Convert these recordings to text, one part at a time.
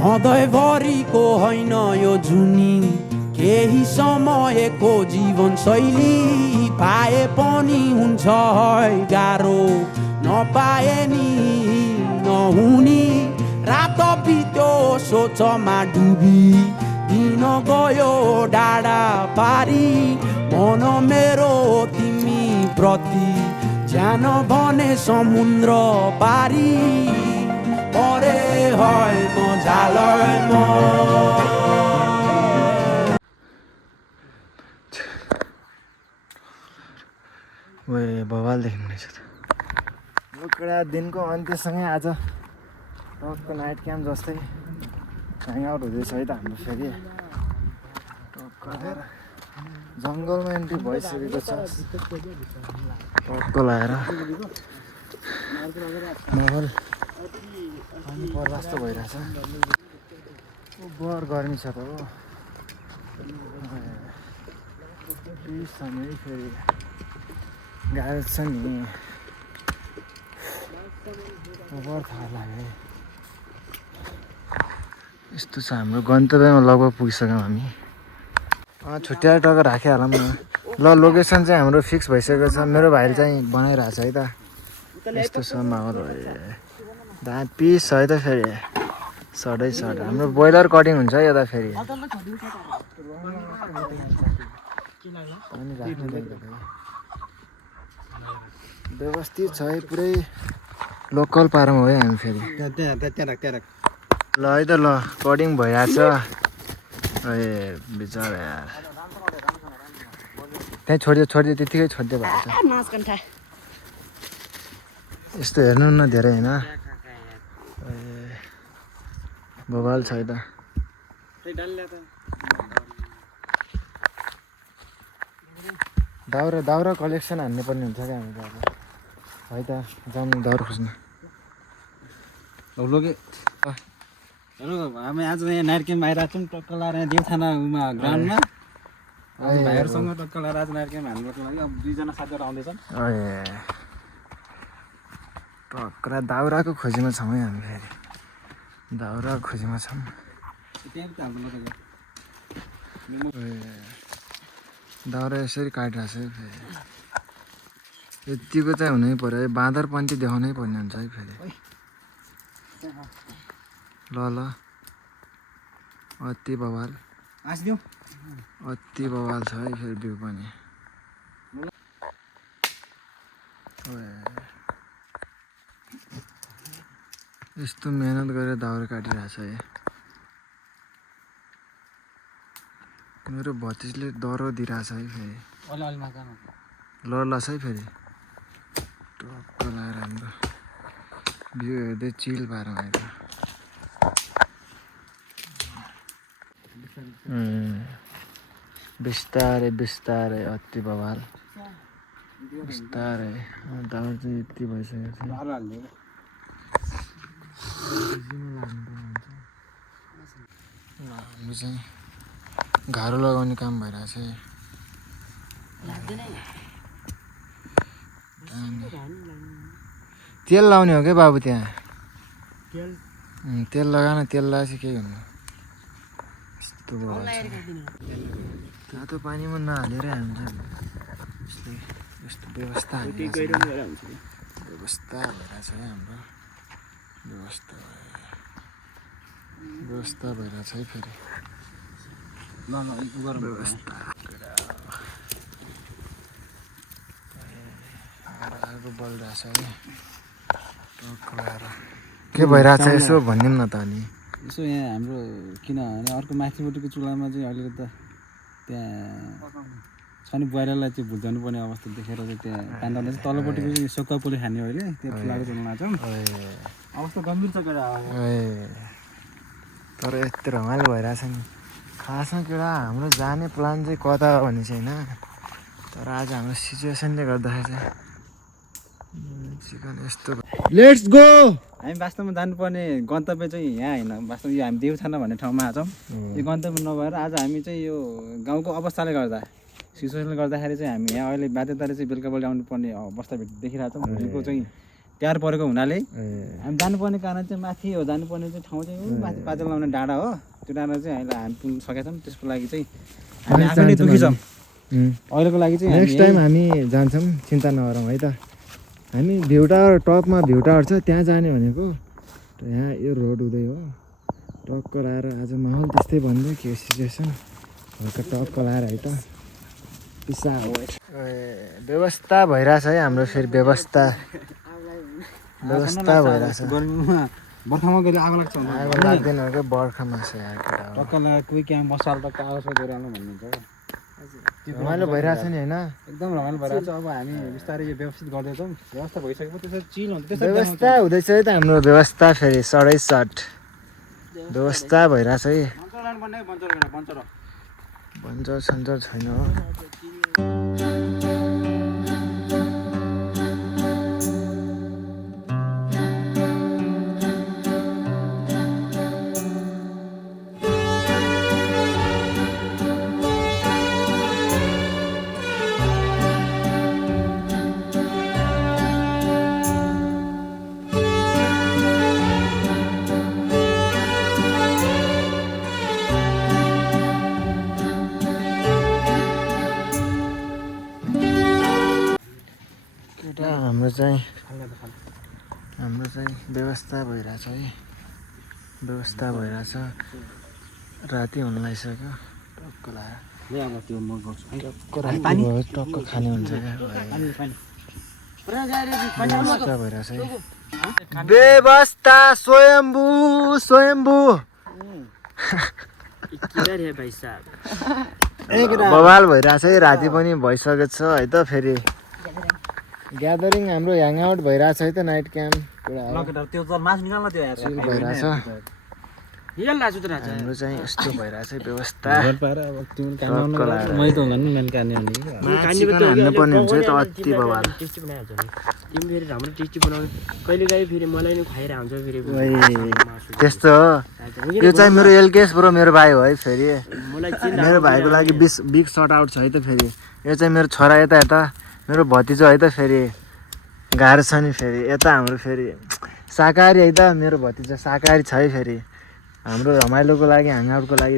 सधैँभरिको होइन यो जुनी केही समयको जीवन शैली पाए पनि हुन्छ है गाह्रो नपाए नि नहुनी रात बित्यो सोचमा डुबी दिन गयो डाँडा पारी मन मेरो तिमी प्रति ज्यान भने समुद्र पारी परे है म झालैमा बवाल देख्नुहुनेछ बोकडा दिनको अन्त्यसँगै आज टक्क नाइट क्याम्प जस्तै ह्याङआउट हुँदैछ है त हाम्रो फेरि टक्क जङ्गलमा एन्ट्री भइसकेको छ टक्क लगाएर माहौल पानी पर्दा जस्तो भइरहेछ बर गर्मी छ त हो पिस छ नि फेरि गाह्रो छ नि बर थाहा लाग्यो यस्तो छ हाम्रो गन्तव्यमा लगभग पुगिसक्यौँ हामी छुट्याएर टक्क राखिहालौँ न ल लोकेसन चाहिँ हाम्रो फिक्स भइसकेको छ मेरो भाइले चाहिँ बनाइरहेको छ है त यस्तो छ माहौल दाँत पिस छ है त फेरि सधैँ सधैँ हाम्रो ब्रोइलर कटिङ हुन्छ है यता फेरि व्यवस्थित छ है पुरै लोकल पारामा हो है हामी फेरि ल है त ल कटिङ भइरहेछ ए बिचरा यार त्यहीँ छोडिदियो त्यतिकै छोडिदियो भएको छ यस्तो हेर्नु न धेरै होइन ए बवाल छ है त दाउरा कलेक्सन हान्नु पर्ने हुन्छ क्या हामी अब है त जानु दाउरा खोज्नु लोके हेलो हामी आज यहाँ नाइट क्याम्प आइरहेको छौँ टक्क लाएर यहाँ देउथानामा ग्राउन्डमा भाइहरूसँग टक्क लाएर आज नाइट क्याम्प हान्नुको लागि अब दुईजना साथीहरू आउँदैछन् टक्क दाउराको खोजीमा छौँ है हामी फेरि दाउराको खोजीमा छौँ दाउरा यसरी काटिरहेको छ है फेरि यतिको चाहिँ हुनै पऱ्यो है बाँदरपन्थी देखाउनै पर्ने हुन्छ है फेरि ल अति बवाल अति बवाल छ है फेरि बिउ पनि यस्तो मेहनत गरेर दाउरा काटिरहेछ है मेरो भतिजले डरो दिइरहेछ है फेरि लड्लाछ है फेरि टक्क लगाएर हाम्रो बिउ हेर्दै चिल पाएर आएर बिस्तारै बिस्तारै अति बवाल बिस्तारै दाउरा चाहिँ यति भइसकेको छ हाम्रो चाहिँ घारो लगाउने काम भइरहेछ है तेल लाउने हो क्या बाबु त्यहाँ तेल लगाएन तेल लगाएपछि केही हुनु यस्तो तातो पानीमा नहालेरै हाल्छ यस्तो व्यवस्था व्यवस्था भइरहेछ है हाम्रो व्यवस्था भइरहेछ है फेरि व्यवस्था बलिरहेछ है के भइरहेछ यसो भनिदिउँ न त अनि यसो यहाँ हाम्रो किनभने अर्को माथिपट्टिको चुल्हामा चाहिँ अलिकति त त्यहाँ छ नि ब्रोइलरलाई चाहिँ भुजाउनु पर्ने अवस्था देखेर चाहिँ त्यहाँ काण्डले चाहिँ तल्लोपट्टिको चाहिँ सोक्का पोले खाने अहिले त्यो फुलाएको चुल्हामा छौँ अवस्था गम्भीर छ केटा तर यस्तो रमाइलो भइरहेछ नि खासमा केटा हाम्रो जाने प्लान चाहिँ कता भन्ने चाहिँ होइन तर आज हाम्रो सिचुएसनले गर्दाखेरि चाहिँ चिकन यस्तो लेट्स गो हामी वास्तवमा जानुपर्ने गन्तव्य चाहिँ यहाँ होइन वास्तवमा यो हामी देउथाना भन्ने ठाउँमा आछौँ यो गन्तव्य नभएर आज हामी चाहिँ यो गाउँको अवस्थाले गर्दा सिचुएसनले गर्दाखेरि चाहिँ हामी यहाँ अहिले बाध्यताले चाहिँ बेलुका बेलुका आउनुपर्ने अवस्था देखिरहेको छौँ भोलिको चाहिँ ट्यार परेको हुनाले ए हामी जानुपर्ने कारण चाहिँ माथि हो जानुपर्ने चाहिँ ठाउँ चाहिँ ऊ माथि पातल लाउने डाँडा हो त्यो डाँडा चाहिँ अहिले हामी पुग्नु सकेका छौँ त्यसको लागि चाहिँ हामी आफै नै दुखी छौँ अहिलेको लागि चाहिँ नेक्स्ट टाइम हामी जान्छौँ चिन्ता नगरौँ है त हामी भ्यू टावर टपमा भ्यू टावर छ त्यहाँ जाने भनेको यहाँ यो रोड हुँदै हो टक्क लाएर आज माहौल त्यस्तै भन्दै के सिचुएसन हल्का टक्क लाएर है त पिसा हो व्यवस्था भइरहेछ है हाम्रो फेरि व्यवस्था भइरहेछ गर्मीमा बर्खामा गएर आगो लाग्छ भने आगो लाग्दैन क्या बर्खामा छ यहाँ केटा हो टक्क लगाएर कोही क्याम्प मसाल टक्क कागजमा गइरहनु भन्नुहुन्छ रमाइलो भइरहेछ नि होइन एकदम रमाइलो भइरहेको छ अब हामी बिस्तारै यो व्यवस्थित गर्दैछौँ व्यवस्था भइसकेपछि त्यसरी चिल हुन्छ त्यसरी व्यवस्था हुँदैछ है त हाम्रो व्यवस्था फेरि सडै सट व्यवस्था भइरहेछ है बन्जर सन्जर छैन हो हाम्रो चाहिँ व्यवस्था भइरहेछ है व्यवस्था भइरहेछ राति हुन लागिसक्यो टक्क लगाएर टक्क राति भयो टक्क खाने हुन्छ क्या व्यवस्था भइरहेछ है व्यवस्था स्वयम्भू बवाल भइरहेछ है राति पनि भइसकेको छ है त फेरि ग्यादरिङ हाम्रो ह्याङआउट भइरहेछ है त नाइट क्याम्प भइरहेछ हाम्रो चाहिँ यस्तो भइरहेछ व्यवस्था हान्नु पर्ने हुन्छ है त अति बवाल त्यस्तो हो यो चाहिँ मेरो एलकेएस ब्रो मेरो भाइ हो है फेरि मेरो भाइको लागि बिग सर्ट आउट छ है त फेरि यो चाहिँ मेरो छोरा यता मेरो भतिजो है त फेरि गाह्रो छ नि फेरि यता हाम्रो फेरि शाकाहारी है त मेरो भतिजो शाकाहारी छ है फेरि हाम्रो रमाइलोको लागि ह्याङआउटको लागि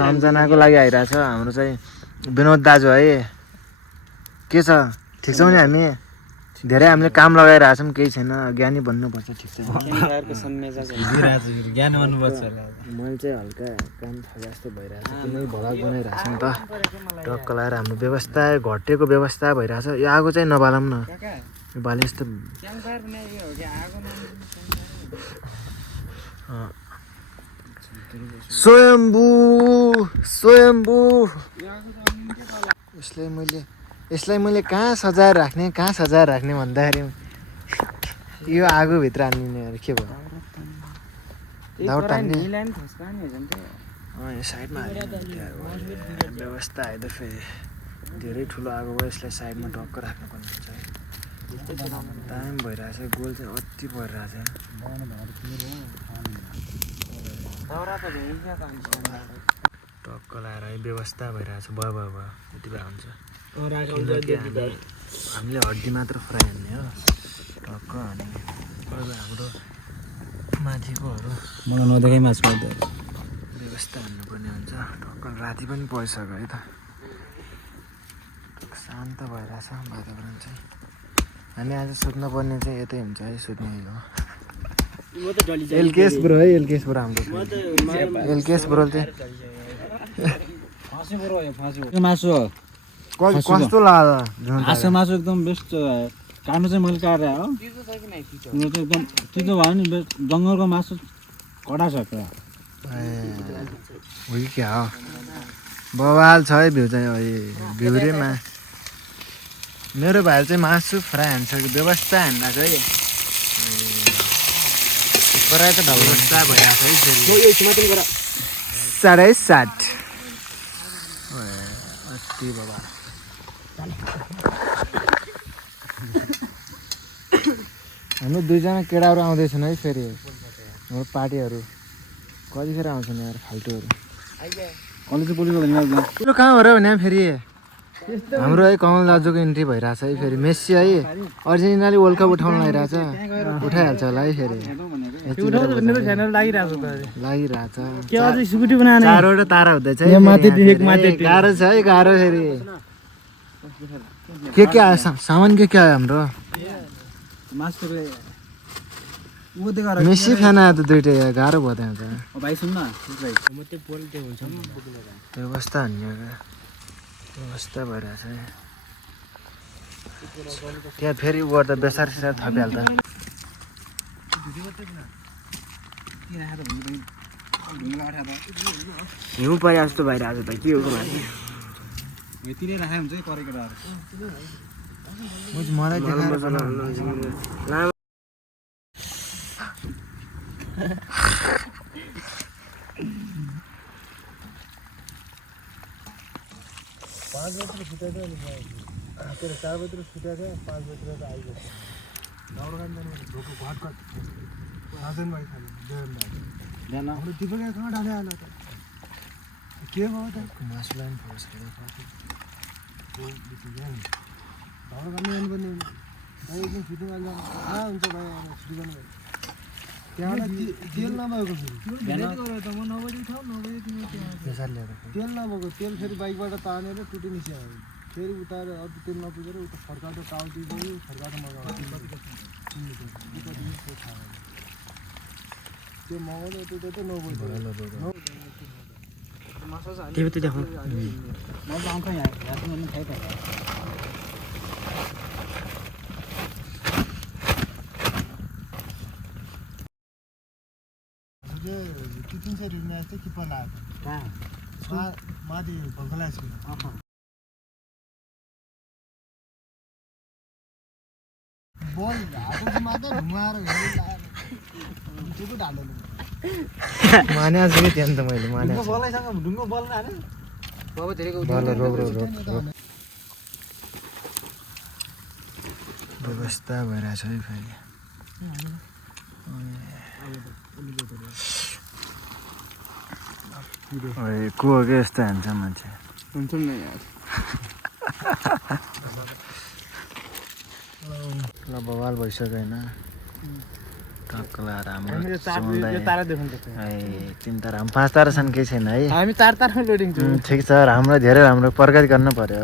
सम्झनाको लागि आइरहेछ हाम्रो चाहिँ विनोद दाजु है के छ ठिक छौँ नि हामी धेरै हामीले काम लगाइरहेछौँ केही छैन ज्ञानी बन्नुपर्छ ठिक छ मैले चाहिँ हल्का काम जस्तो भइरहेछ किनकि भ्लग बनाइरहेको छ नि त टक्क लगाएर हाम्रो व्यवस्था घटेको व्यवस्था भइरहेछ यो आगो चाहिँ नबालौँ न यो बाले यस्तो स्वयम्भू यसलाई मैले कहाँ सजाएर राख्ने भन्दाखेरि यो आगोभित्र हाल्ने के भयो दाउट हान्ने यो साइडमा व्यवस्था आयो त फेरि धेरै ठुलो आगो भयो यसलाई साइडमा टक्क राख्नुपर्ने हुन्छ है टाइम भइरहेछ गोल चाहिँ अति परिरहेछ टक्क लगाएर है व्यवस्था भइरहेछ भयो यति बेला हुन्छ हामीले हड्डी मात्र फ्राई हान्ने हो टक्क हान्ने हाम्रो माथिकोहरू मलाई नदेखाइ मासु व्यवस्था हान्नुपर्ने हुन्छ टक्क राति पनि परिसक्यो है त शान्त भइरहेछ वातावरण चाहिँ हामी आज सुत्नुपर्ने चाहिँ यतै हुन्छ है सुत्ने हो एलकेएस ब्रो हाम्रो एलकेएस ब्रो चाहिँ मासु हो कस्तो लाग्यो हाँसको मासु एकदम बेस्ट काट्नु चाहिँ मैले काटेर हो यो चाहिँ एकदम तितो भयो नि जङ्गलको मासु कडा छ क्या हो क्या हो बवाल छ है भ्यू चाहिँ भ्यूमा मेरो भाइले चाहिँ मासु फ्राई हान्छ कि व्यवस्था हान्दा चाहिँ फ्राई त व्यवस्था भइरहेको छ है 7:30 अति बाबा हाम्रो दुईजना केटाहरू आउँदैछन् है फेरि हाम्रो पार्टीहरू कतिखेर आउँछन् यार फाल्टुहरू कलेज पुलिस कहाँ हो र भने फेरि हाम्रो है कमल दाजुको इन्ट्री भइरहेछ है फेरि मेस्सी है अर्जेन्टिनाले वर्ल्ड कप उठाउन लागिरहेछ उठाइहाल्छ होला है फेरि लागिरहेछ चारवटा तारा हुँदैछ है गाह्रो छ है गाह्रो फेरि के आयो सामान के आयो हाम्रो मेस्सी फ्यान आयो त दुइटै गाह्रो भयो त्यहाँ त भाइ सुन्न व्यवस्था व्यवस्था भइरहेछ है त्यहाँ फेरि गर्दा बेसार सेसार थपिहाल्छ हिउँ परे जस्तो भइरहेको छ त के हो यति नै राखे हुन्छ करेको मलाई देखाएर तेल नभएको तेल फेरि बाइकबाट तानेर टुटी निस्क्यो फेरि उताएर अरू तेल नपुगेर उता फर्काएर टाउटी गयो फर्काएर मगाउँछ त्यो मगाउँदा यता किचन रुम चाहिँ किपर लाग्यो माथि भल्कला स्कुल बल हातको मात्र घुमाएर माने आज के त्यहाँ त मैले माने ढुङ्गो बल हाने बाबु धेरैको व्यवस्था भइरहेछ है फेरि को हो क्या यस्तो हान्छ मान्छे हुन्छ नि यार ल बवाल भइसक्यो होइन टक्क लगाएर हाम्रो तिन तारा हामी 5 तारासम्म केही छैन है हामी 4 तारमा लोडिङ छु ठिक छ हाम्रो धेरै राम्रो प्रगति गर्नु पर्यो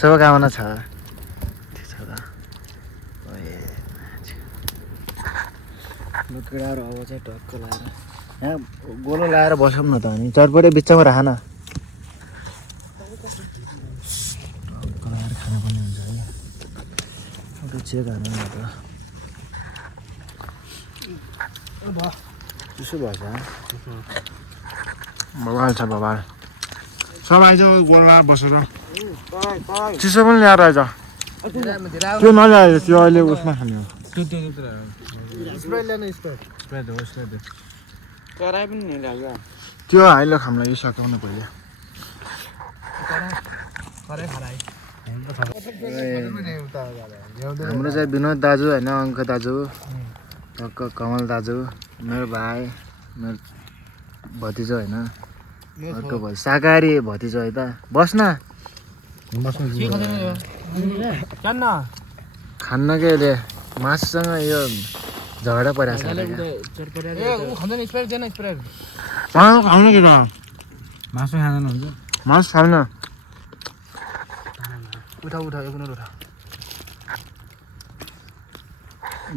शुभकामना छ ठिक छ त लुक्राएर अब चाहिँ टक्क लगाएर यहाँ गोलो लगाएर बसौँ न त अनि चटपटे बिचमा राख न टक्क लगाएर खानु पनि हुन्छ है एउटा चेक हाल्नु न त चिसो भएछ बबाल छ बबाल सब आइज गोलो लगाएर बसेर चिसो पनि ल्याएर आइज त्यो नल्याएर त्यो अहिले उसमा खाने हो त्यो हाइलो खामलाई सकाउनु पहिले हाम्रो चाहिँ विनोद दाजु होइन अङ्क दाजु टक्क कमल दाजु मेरो भाइ मेरो भतिजो होइन अर्को भयो शाकाहारी भतिजो है त बस्न खान्न के अहिले मासुसँग यो झगडा परिरहेको छ खाउनु कि त मासु खाँदैन हुन्छ मासु खाउन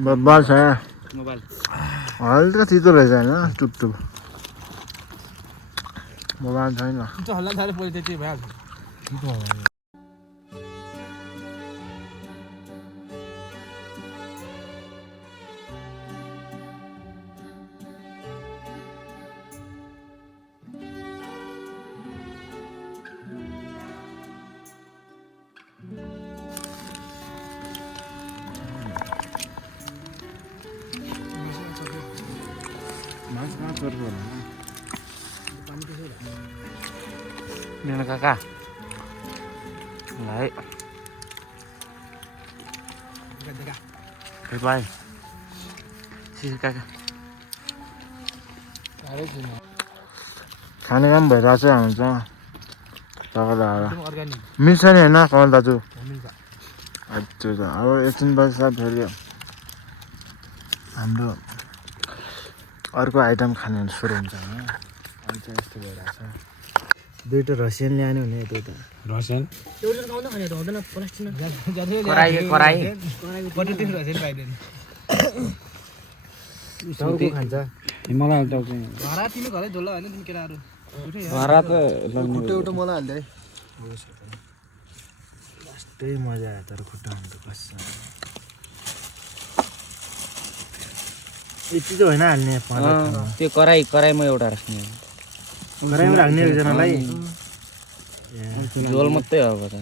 बब्बाल छ हल्का तितो रहेछ होइन टुपटुप बबाल छैन हल्ला थाले पऱ्यो त्यति भइहाल्छ Ini kakak, baik, bye, sih kakak. खाने काम भइरहेको छ हाम्रो तपाईँलाई मिल्छ नि होइन कमल दाजु अच्छा अब एकछिन पश्चात फेरि हाम्रो अर्को आइटम खाने सुरु हुन्छ होइन अहिले चाहिँ यस्तो भइरहेको छ दुईवटा रसियन ल्यायो भने दुईवटा रसियन टाउको खान्छ मलाई हाल्छ चाहिँ भाडा त खुट्टा मलाई हाल्दै त्यही मजा आयो तर खुट्टा हाल्नु कस यति चाहिँ होइन हाल्ने त्यो कराईमा एउटा राख्ने कराईमा राख्ने एकजनालाई झोल मात्रै हो त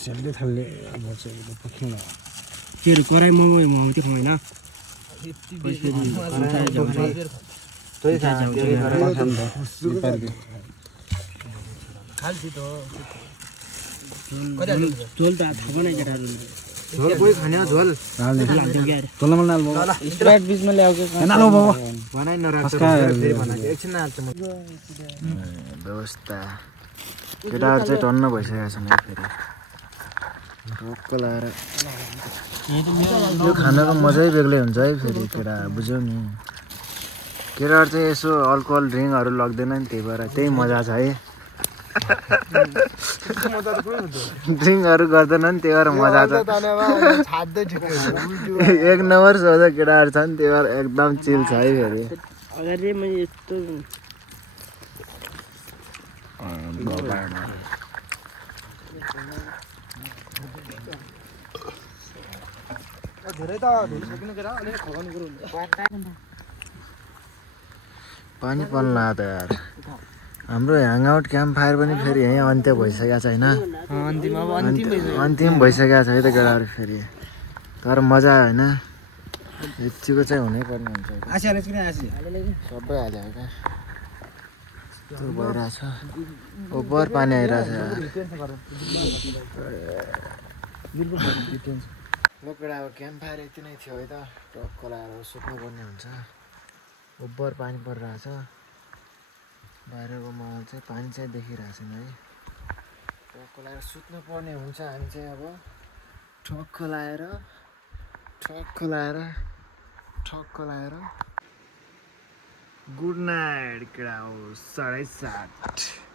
सेलले थाल्ने मर्छ पक्किन के अरे कराईमा त्यो खाँदैन झोल त थाहा नै केटाहरू झोल कोही खाने हो झोल स्प्राइट बिचमा ल्याएको बनाइ नराख्छ एकछिन हाल्छ म व्यवस्था केटाहरू चाहिँ टन्न भइसकेको छन् है फेरि ढक्क लगाएर यो खानाको मजै बेग्लै हुन्छ है फेरि केटा बुझ्यौ नि केटाहरू चाहिँ यसो अल्कोहल ड्रिङ्कहरू लग्दैन नि त्यही भएर त्यही मजा छ है ड्रिङ्कहरू गर्दैन नि त्यही भएर मजा छ एक नम्बर सोझो केटाहरू छन् त्यही भएर एकदम चिल छ है फेरि पानी पर्न लाग्यो त यार हाम्रो ह्याङआउट क्याम्प फायर पनि फेरि यहीँ अन्त्य भइसकेको छ होइन अन्तिम भइसकेको छ है त केटाहरू फेरि तर मजा आयो होइन यतिको चाहिँ हुनै पर्ने हुन्छ सबै हाल्यो क्या त्यो भइरहेछ ओभर पानी आइरहेछ ल केटा अब क्याम्प फायर यति नै थियो है त टक्क लगाएर सुत्नुपर्ने हुन्छ ओभर पानी परिरहेछ बाहिरको माहौल चाहिँ पानी चाहिँ देखिरहेको छैन है टक्क लगाएर सुत्नुपर्ने हुन्छ हामी चाहिँ अब ठक्क लगाएर गुड नाइट केटा हो 7:30